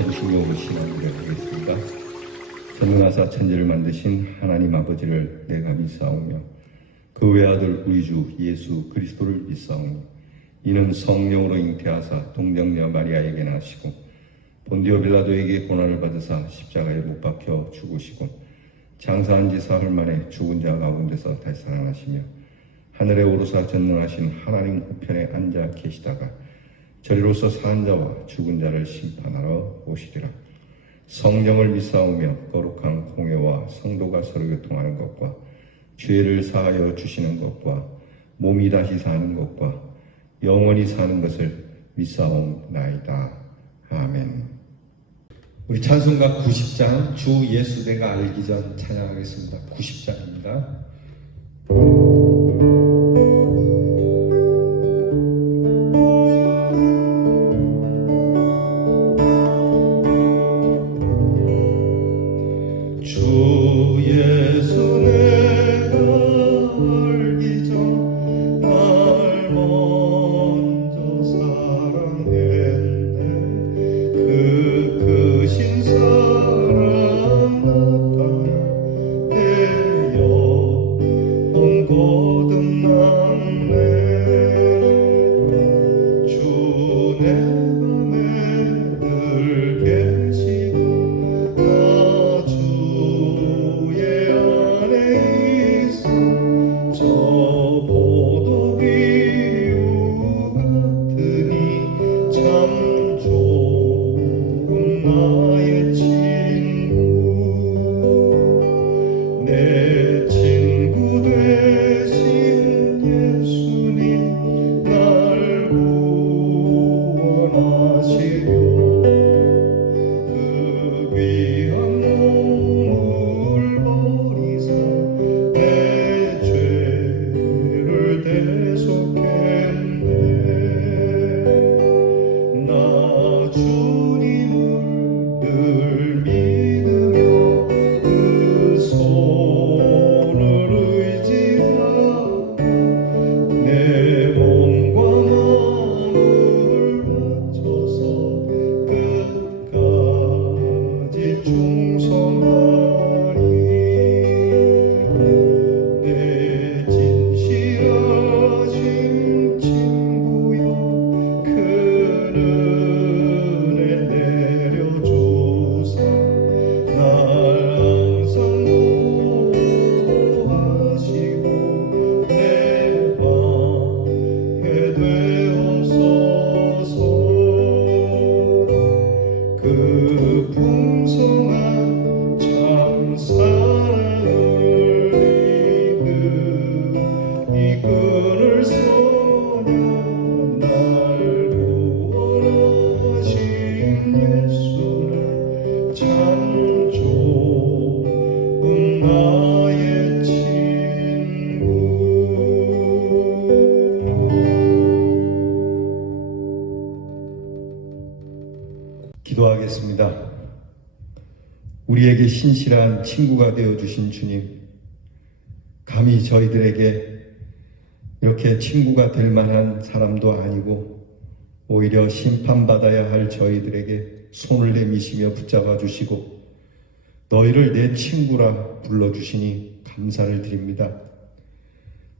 찬송으로 신앙을 하겠습니다. 전능하사 천지를 만드신 하나님 아버지를 내가 믿사오며 그 외아들 우리 주 예수 그리스도를 믿사오며 이는 성령으로 잉태하사 동정녀 마리아에게 나시고 본디오 빌라도에게 고난을 받으사 십자가에 못 박혀 죽으시고 장사한 지 사흘 만에 죽은 자 가운데서 다시 살아나시며 하늘에 오르사 전능하신 하나님 우편에 앉아 계시다가 저리로서 산 자와 죽은 자를 심판하러 오시리라. 성령을 믿사오며 거룩한 공회와 성도가 서로 교통하는 것과 죄를 사하여 주시는 것과 몸이 다시 사는 것과 영원히 사는 것을 믿사옵나이다. 아멘. 우리 찬송가 90장 주 예수 내가 알기 전 찬양하겠습니다. 90장입니다. 기도하겠습니다. 우리에게 신실한 친구가 되어주신 주님, 감히 저희들에게 이렇게 친구가 될 만한 사람도 아니고 오히려 심판받아야 할 저희들에게 손을 내미시며 붙잡아 주시고 너희를 내 친구라 불러주시니 감사를 드립니다.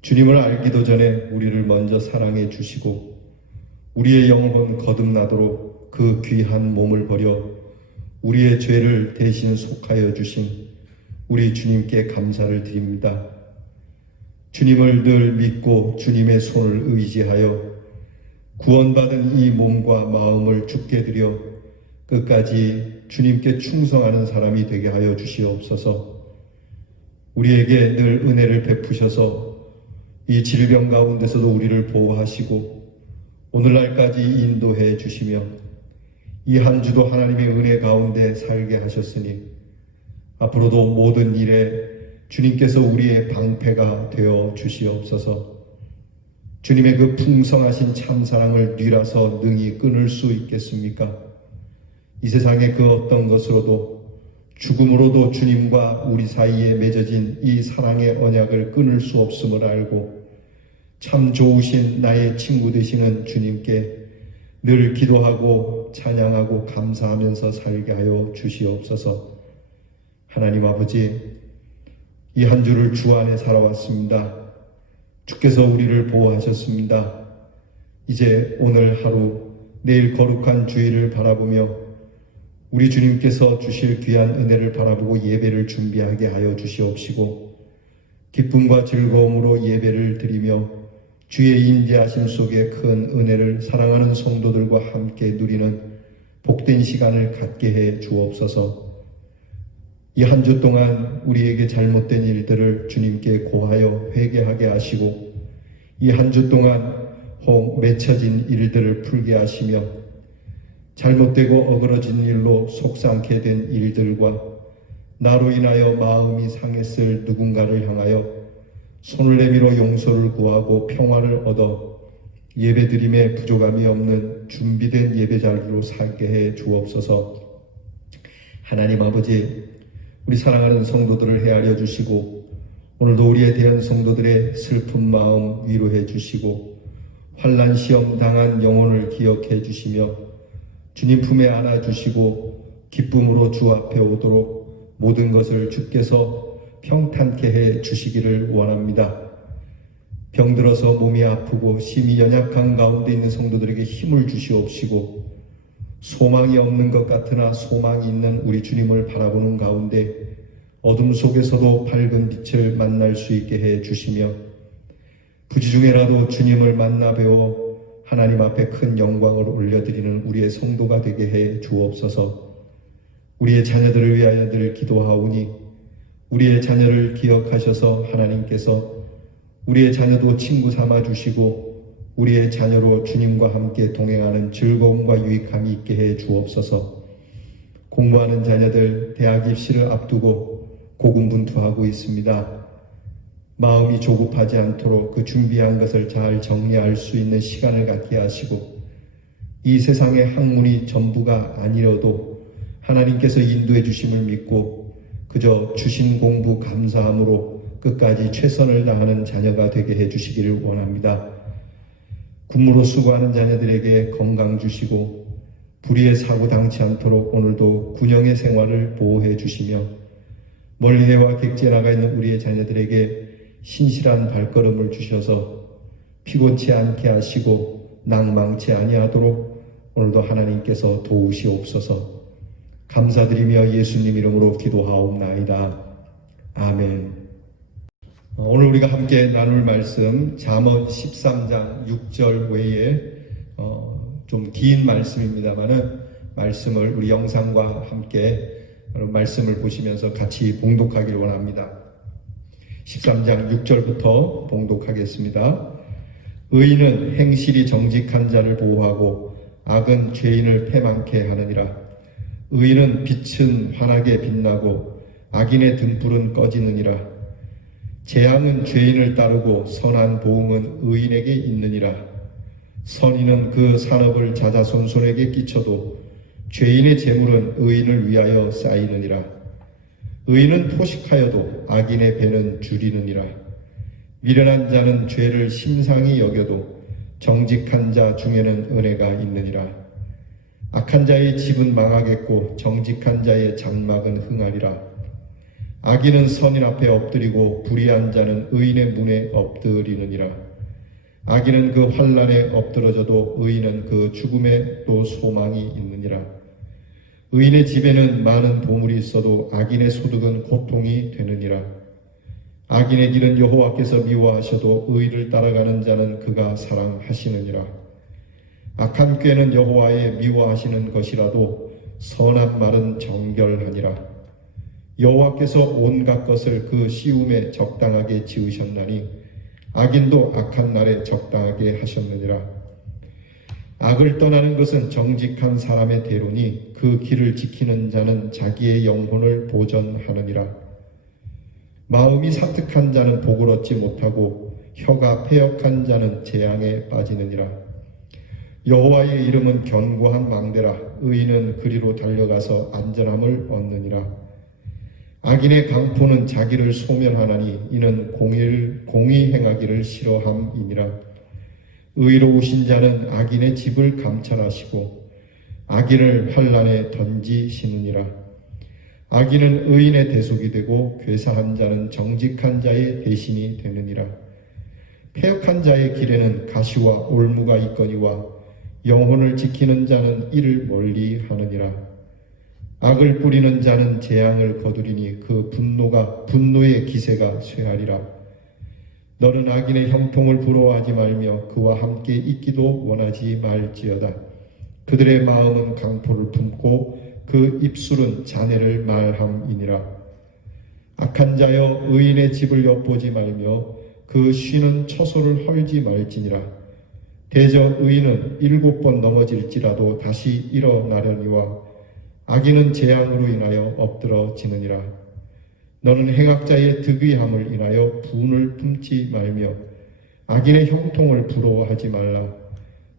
주님을 알기도 전에 우리를 먼저 사랑해 주시고 우리의 영혼 거듭나도록 그 귀한 몸을 버려 우리의 죄를 대신 속하여 주신 우리 주님께 감사를 드립니다. 주님을 늘 믿고 주님의 손을 의지하여 구원받은 이 몸과 마음을 주께 드려 끝까지 주님께 충성하는 사람이 되게 하여 주시옵소서. 우리에게 늘 은혜를 베푸셔서 이 질병 가운데서도 우리를 보호하시고 오늘날까지 인도해 주시며 이 한 주도 하나님의 은혜 가운데 살게 하셨으니 앞으로도 모든 일에 주님께서 우리의 방패가 되어 주시옵소서. 주님의 그 풍성하신 참사랑을 뉘라서 능히 끊을 수 있겠습니까? 이 세상의 그 어떤 것으로도 죽음으로도 주님과 우리 사이에 맺어진 이 사랑의 언약을 끊을 수 없음을 알고 참 좋으신 나의 친구 되시는 주님께 늘 기도하고 찬양하고 감사하면서 살게 하여 주시옵소서. 하나님 아버지, 이 한 주를 주 안에 살아왔습니다. 주께서 우리를 보호하셨습니다. 이제 오늘 하루, 내일 거룩한 주일을 바라보며 우리 주님께서 주실 귀한 은혜를 바라보고 예배를 준비하게 하여 주시옵시고, 기쁨과 즐거움으로 예배를 드리며 주의 임재하심 속에 큰 은혜를 사랑하는 성도들과 함께 누리는 복된 시간을 갖게 해 주옵소서. 이 한 주 동안 우리에게 잘못된 일들을 주님께 고하여 회개하게 하시고, 이 한 주 동안 혹 맺혀진 일들을 풀게 하시며, 잘못되고 어그러진 일로 속상케 된 일들과 나로 인하여 마음이 상했을 누군가를 향하여 손을 내밀어 용서를 구하고 평화를 얻어 예배드림에 부족함이 없는 준비된 예배자로 살게 해 주옵소서. 하나님 아버지, 우리 사랑하는 성도들을 헤아려 주시고 오늘도 우리에 대한 성도들의 슬픈 마음 위로해 주시고 환난 시험 당한 영혼을 기억해 주시며 주님 품에 안아 주시고 기쁨으로 주 앞에 오도록 모든 것을 주께서 평탄케 해 주시기를 원합니다. 병들어서 몸이 아프고 심히 연약한 가운데 있는 성도들에게 힘을 주시옵시고, 소망이 없는 것 같으나 소망이 있는 우리 주님을 바라보는 가운데 어둠 속에서도 밝은 빛을 만날 수 있게 해 주시며, 부지 중에라도 주님을 만나 배워 하나님 앞에 큰 영광을 올려드리는 우리의 성도가 되게 해 주옵소서. 우리의 자녀들을 위하여 늘 기도하오니 우리의 자녀를 기억하셔서 하나님께서 우리의 자녀도 친구 삼아 주시고 우리의 자녀로 주님과 함께 동행하는 즐거움과 유익함이 있게 해 주옵소서. 공부하는 자녀들 대학 입시를 앞두고 고군분투하고 있습니다. 마음이 조급하지 않도록 그 준비한 것을 잘 정리할 수 있는 시간을 갖게 하시고, 이 세상의 학문이 전부가 아니어도 하나님께서 인도해 주심을 믿고 그저 주신 공부 감사함으로 끝까지 최선을 다하는 자녀가 되게 해주시기를 원합니다. 군무로 수고하는 자녀들에게 건강 주시고 불의의 사고 당치 않도록 오늘도 군영의 생활을 보호해 주시며, 멀리 해와 객지에 나가 있는 우리의 자녀들에게 신실한 발걸음을 주셔서 피곤치 않게 하시고 낭망치 아니하도록 오늘도 하나님께서 도우시옵소서. 감사드리며 예수님 이름으로 기도하옵나이다. 아멘. 오늘 우리가 함께 나눌 말씀 잠언 13장 6절 외에 좀 긴 말씀입니다만은 말씀을 우리 영상과 함께 말씀을 보시면서 같이 봉독하기를 원합니다. 13장 6절부터 봉독하겠습니다. 의인은 행실이 정직한 자를 보호하고 악은 죄인을 패망케 하느니라. 의인은 빛은 환하게 빛나고 악인의 등불은 꺼지느니라. 재앙은 죄인을 따르고 선한 보응은 의인에게 있느니라. 선인은 그 산업을 자자손손에게 끼쳐도 죄인의 재물은 의인을 위하여 쌓이느니라. 의인은 포식하여도 악인의 배는 줄이느니라. 미련한 자는 죄를 심상히 여겨도 정직한 자 중에는 은혜가 있느니라. 악한 자의 집은 망하겠고 정직한 자의 장막은 흥하리라. 악인은 선인 앞에 엎드리고 불의한 자는 의인의 문에 엎드리느니라. 악인은 그 환난에 엎드러져도 의인은 그 죽음에 또 소망이 있느니라. 의인의 집에는 많은 보물이 있어도 악인의 소득은 고통이 되느니라. 악인의 길은 여호와께서 미워하셔도 의를 따라가는 자는 그가 사랑하시느니라. 악한 꾀는 여호와의 미워하시는 것이라도 선한 말은 정결하니라. 여호와께서 온갖 것을 그 시움에 적당하게 지으셨나니 악인도 악한 날에 적당하게 하셨느니라. 악을 떠나는 것은 정직한 사람의 대로니 그 길을 지키는 자는 자기의 영혼을 보전하느니라. 마음이 사특한 자는 복을 얻지 못하고 혀가 패역한 자는 재앙에 빠지느니라. 여호와의 이름은 견고한 망대라. 의인은 그리로 달려가서 안전함을 얻느니라. 악인의 강포는 자기를 소멸하나니 이는 공의 행하기를 싫어함이니라. 의로우신 자는 악인의 집을 감찰하시고 악인을 환난에 던지시느니라. 악인은 의인의 대속이 되고 괴사한 자는 정직한 자의 대신이 되느니라. 패역한 자의 길에는 가시와 올무가 있거니와 영혼을 지키는 자는 이를 멀리 하느니라. 악을 뿌리는 자는 재앙을 거두리니 그 분노의 기세가 쇠하리라. 너는 악인의 형통을 부러워하지 말며 그와 함께 있기도 원하지 말지어다. 그들의 마음은 강포를 품고 그 입술은 잔해를 말함이니라. 악한 자여 의인의 집을 엿보지 말며 그 쉬는 처소를 헐지 말지니라. 대저 의인은 7번 넘어질지라도 다시 일어나려니와 악인은 재앙으로 인하여 엎드러지느니라. 너는 행악자의 득의함을 인하여 분을 품지 말며 악인의 형통을 부러워하지 말라.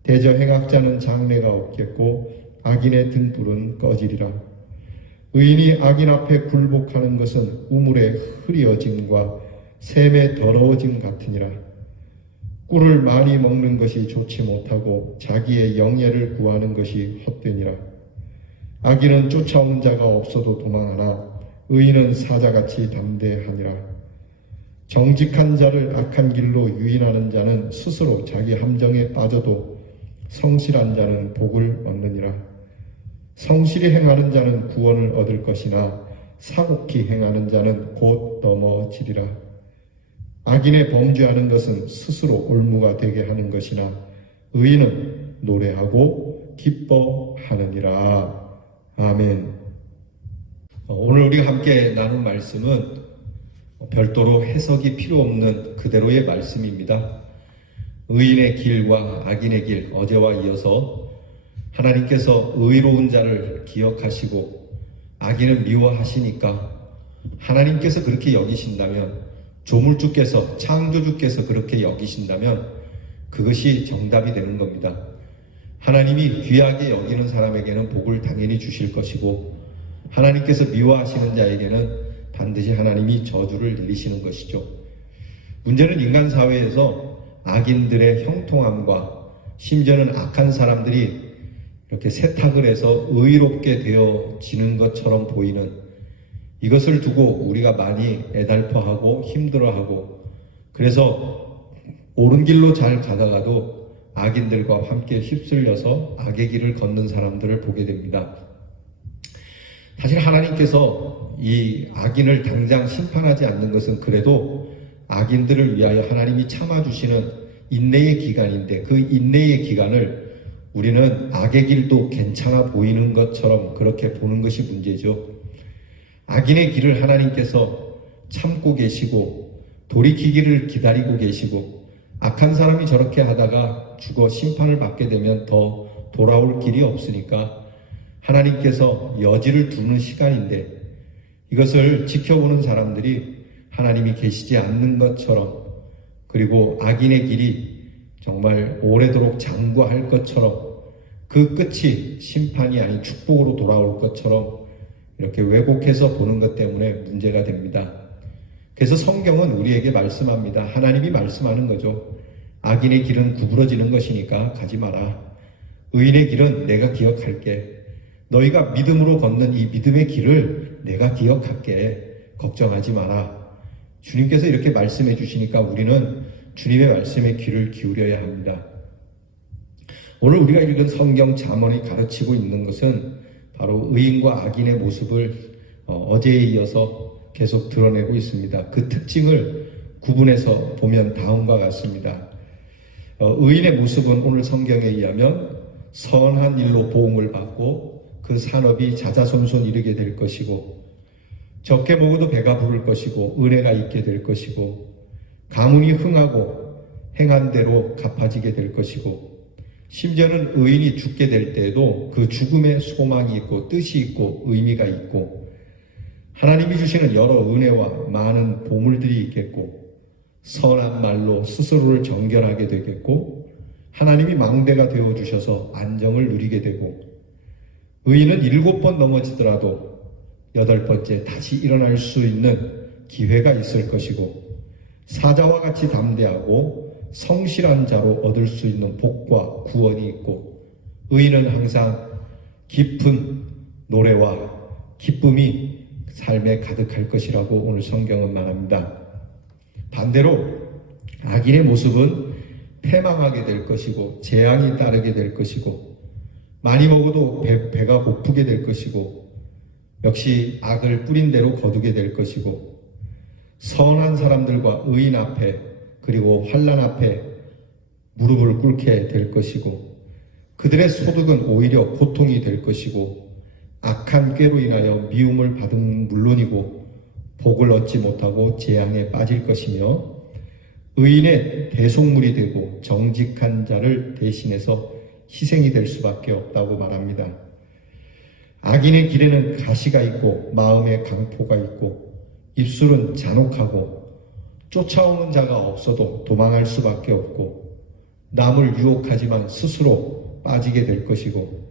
대저 행악자는 장래가 없겠고 악인의 등불은 꺼지리라. 의인이 악인 앞에 굴복하는 것은 우물의 흐려짐과 샘의 더러워짐 같으니라. 꿀을 많이 먹는 것이 좋지 못하고 자기의 영예를 구하는 것이 헛되니라. 악인은 쫓아오는 자가 없어도 도망하나 의인은 사자같이 담대하니라. 정직한 자를 악한 길로 유인하는 자는 스스로 자기 함정에 빠져도 성실한 자는 복을 얻느니라. 성실히 행하는 자는 구원을 얻을 것이나 사곡히 행하는 자는 곧 넘어지리라. 악인의 범죄하는 것은 스스로 올무가 되게 하는 것이나 의인은 노래하고 기뻐하느니라. 아멘. 오늘 우리가 함께 나눈 말씀은 별도로 해석이 필요 없는 그대로의 말씀입니다. 의인의 길과 악인의 길, 어제와 이어서 하나님께서 의로운 자를 기억하시고 악인은 미워하시니까 하나님께서 그렇게 여기신다면, 조물주께서, 창조주께서 그렇게 여기신다면 그것이 정답이 되는 겁니다. 하나님이 귀하게 여기는 사람에게는 복을 당연히 주실 것이고 하나님께서 미워하시는 자에게는 반드시 하나님이 저주를 내리시는 것이죠. 문제는 인간 사회에서 악인들의 형통함과 심지어는 악한 사람들이 이렇게 세탁을 해서 의롭게 되어지는 것처럼 보이는 이것을 두고 우리가 많이 애달퍼하고 힘들어하고, 그래서 옳은 길로 잘 가다가도 악인들과 함께 휩쓸려서 악의 길을 걷는 사람들을 보게 됩니다. 사실 하나님께서 이 악인을 당장 심판하지 않는 것은 그래도 악인들을 위하여 하나님이 참아주시는 인내의 기간인데, 그 인내의 기간을 우리는 악의 길도 괜찮아 보이는 것처럼 그렇게 보는 것이 문제죠. 악인의 길을 하나님께서 참고 계시고 돌이키기를 기다리고 계시고, 악한 사람이 저렇게 하다가 죽어 심판을 받게 되면 더 돌아올 길이 없으니까 하나님께서 여지를 두는 시간인데, 이것을 지켜보는 사람들이 하나님이 계시지 않는 것처럼, 그리고 악인의 길이 정말 오래도록 장구할 것처럼, 그 끝이 심판이 아닌 축복으로 돌아올 것처럼 이렇게 왜곡해서 보는 것 때문에 문제가 됩니다. 그래서 성경은 우리에게 말씀합니다. 하나님이 말씀하는 거죠. 악인의 길은 구부러지는 것이니까 가지 마라. 의인의 길은 내가 기억할게. 너희가 믿음으로 걷는 이 믿음의 길을 내가 기억할게. 걱정하지 마라. 주님께서 이렇게 말씀해 주시니까 우리는 주님의 말씀에 귀를 기울여야 합니다. 오늘 우리가 읽은 성경 잠언이 가르치고 있는 것은 바로 의인과 악인의 모습을 어제에 이어서 계속 드러내고 있습니다. 그 특징을 구분해서 보면 다음과 같습니다. 의인의 모습은 오늘 성경에 의하면 선한 일로 보응을 받고 그 산업이 자자손손 이르게 될 것이고, 적게 먹어도 배가 부를 것이고 은혜가 있게 될 것이고, 가문이 흥하고 행한 대로 갚아지게 될 것이고, 심지어는 의인이 죽게 될 때에도 그 죽음에 소망이 있고 뜻이 있고 의미가 있고, 하나님이 주시는 여러 은혜와 많은 보물들이 있겠고, 선한 말로 스스로를 정결하게 되겠고, 하나님이 망대가 되어주셔서 안정을 누리게 되고, 의인은 7번 넘어지더라도 8번째 다시 일어날 수 있는 기회가 있을 것이고, 사자와 같이 담대하고 성실한 자로 얻을 수 있는 복과 구원이 있고, 의인은 항상 깊은 노래와 기쁨이 삶에 가득할 것이라고 오늘 성경은 말합니다. 반대로 악인의 모습은 패망하게 될 것이고, 재앙이 따르게 될 것이고, 많이 먹어도 배가 고프게 될 것이고, 역시 악을 뿌린 대로 거두게 될 것이고, 선한 사람들과 의인 앞에, 그리고 환난 앞에 무릎을 꿇게 될 것이고, 그들의 소득은 오히려 고통이 될 것이고, 악한 꾀로 인하여 미움을 받은 물론이고 복을 얻지 못하고 재앙에 빠질 것이며, 의인의 대속물이 되고 정직한 자를 대신해서 희생이 될 수밖에 없다고 말합니다. 악인의 길에는 가시가 있고 마음에 강포가 있고 입술은 잔혹하고 쫓아오는 자가 없어도 도망할 수밖에 없고 남을 유혹하지만 스스로 빠지게 될 것이고,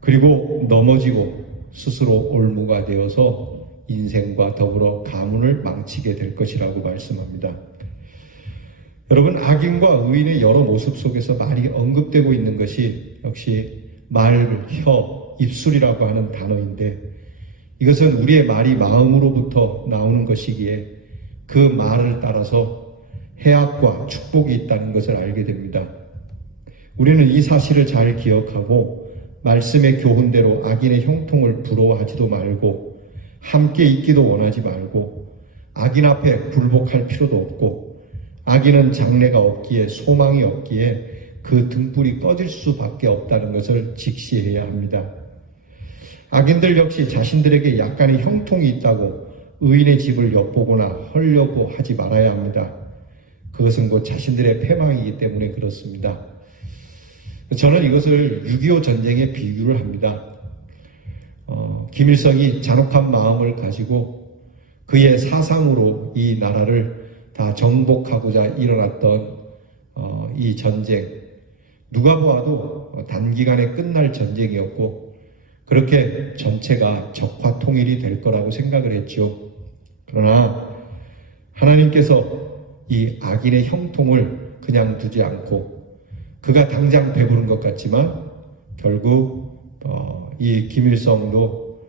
그리고 넘어지고 스스로 올무가 되어서 인생과 더불어 가문을 망치게 될 것이라고 말씀합니다. 여러분, 악인과 의인의 여러 모습 속에서 많이 언급되고 있는 것이 역시 말, 혀, 입술이라고 하는 단어인데, 이것은 우리의 말이 마음으로부터 나오는 것이기에 그 말을 따라서 해악과 축복이 있다는 것을 알게 됩니다. 우리는 이 사실을 잘 기억하고 말씀의 교훈대로 악인의 형통을 부러워하지도 말고 함께 있기도 원하지 말고 악인 앞에 굴복할 필요도 없고, 악인은 장래가 없기에 소망이 없기에 그 등불이 꺼질 수밖에 없다는 것을 직시해야 합니다. 악인들 역시 자신들에게 약간의 형통이 있다고 의인의 집을 엿보거나 헐려고 하지 말아야 합니다. 그것은 곧 자신들의 패망이기 때문에 그렇습니다. 저는 이것을 6.25 전쟁에 비유를 합니다. 김일성이 잔혹한 마음을 가지고 그의 사상으로 이 나라를 다 정복하고자 일어났던 이 전쟁, 누가 보아도 단기간에 끝날 전쟁이었고 그렇게 전체가 적화 통일이 될 거라고 생각을 했죠. 그러나 하나님께서 이 악인의 형통을 그냥 두지 않고, 그가 당장 배부른 것 같지만 결국 이 김일성도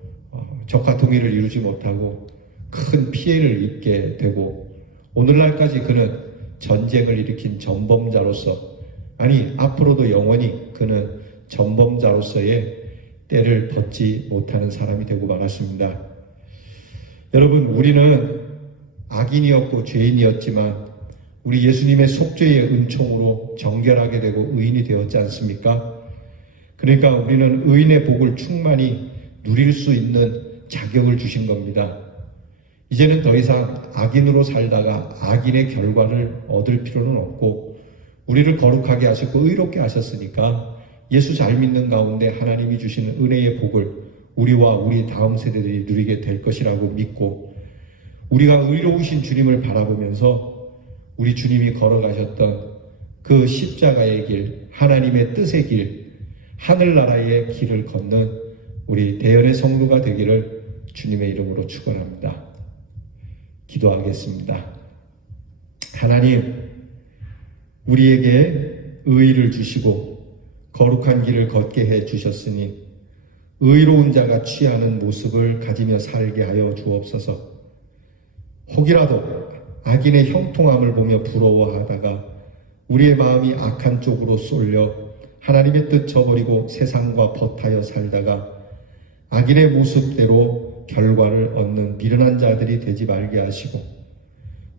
적화 통일을 이루지 못하고 큰 피해를 입게 되고, 오늘날까지 그는 전쟁을 일으킨 전범자로서, 아니 앞으로도 영원히 그는 전범자로서의 때를 벗지 못하는 사람이 되고 말았습니다. 여러분, 우리는 악인이었고 죄인이었지만 우리 예수님의 속죄의 은총으로 정결하게 되고 의인이 되었지 않습니까? 그러니까 우리는 의인의 복을 충만히 누릴 수 있는 자격을 주신 겁니다. 이제는 더 이상 악인으로 살다가 악인의 결과를 얻을 필요는 없고, 우리를 거룩하게 하셨고 의롭게 하셨으니까 예수 잘 믿는 가운데 하나님이 주시는 은혜의 복을 우리와 우리 다음 세대들이 누리게 될 것이라고 믿고, 우리가 의로우신 주님을 바라보면서 우리 주님이 걸어가셨던 그 십자가의 길, 하나님의 뜻의 길, 하늘나라의 길을 걷는 우리 대연의 성도가 되기를 주님의 이름으로 축원합니다. 기도하겠습니다. 하나님, 우리에게 의의를 주시고 거룩한 길을 걷게 해 주셨으니 의로운 자가 취하는 모습을 가지며 살게 하여 주옵소서. 혹이라도 악인의 형통함을 보며 부러워하다가 우리의 마음이 악한 쪽으로 쏠려 하나님의 뜻 저버리고 세상과 벗하여 살다가 악인의 모습대로 결과를 얻는 미련한 자들이 되지 말게 하시고,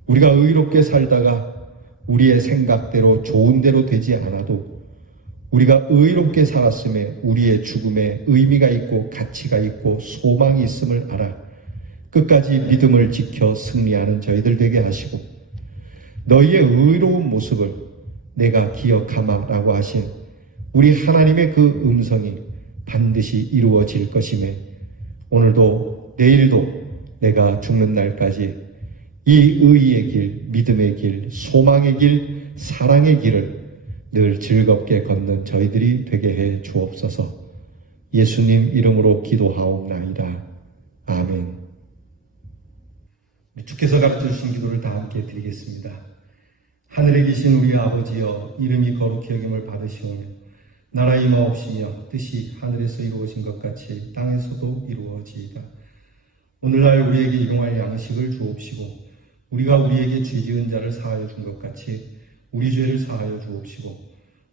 우리가 의롭게 살다가 우리의 생각대로 좋은 대로 되지 않아도 우리가 의롭게 살았음에 우리의 죽음에 의미가 있고 가치가 있고 소망이 있음을 알아 끝까지 믿음을 지켜 승리하는 저희들 되게 하시고, 너희의 의로운 모습을 내가 기억하마라고 하신 우리 하나님의 그 음성이 반드시 이루어질 것임에, 오늘도 내일도 내가 죽는 날까지 이 의의 길, 믿음의 길, 소망의 길, 사랑의 길을 늘 즐겁게 걷는 저희들이 되게 해 주옵소서. 예수님 이름으로 기도하옵나이다. 아멘. 주께서 가르쳐 주신 기도를 다 함께 드리겠습니다. 하늘에 계신 우리 아버지여, 이름이 거룩히 여김을 받으시오며 나라 임하옵시며 뜻이 하늘에서 이루어진 것 같이 땅에서도 이루어지이다. 오늘날 우리에게 일용할 양식을 주옵시고 우리가 우리에게 죄 지은 자를 사하여 준 것 같이 우리 죄를 사하여 주옵시고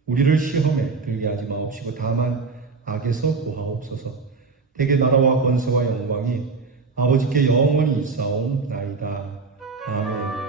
우리를 시험에 들게 하지 마옵시고 다만 악에서 구하옵소서. 대개 나라와 권세와 영광이 아버지께 영원히 있사옵나이다. 아멘.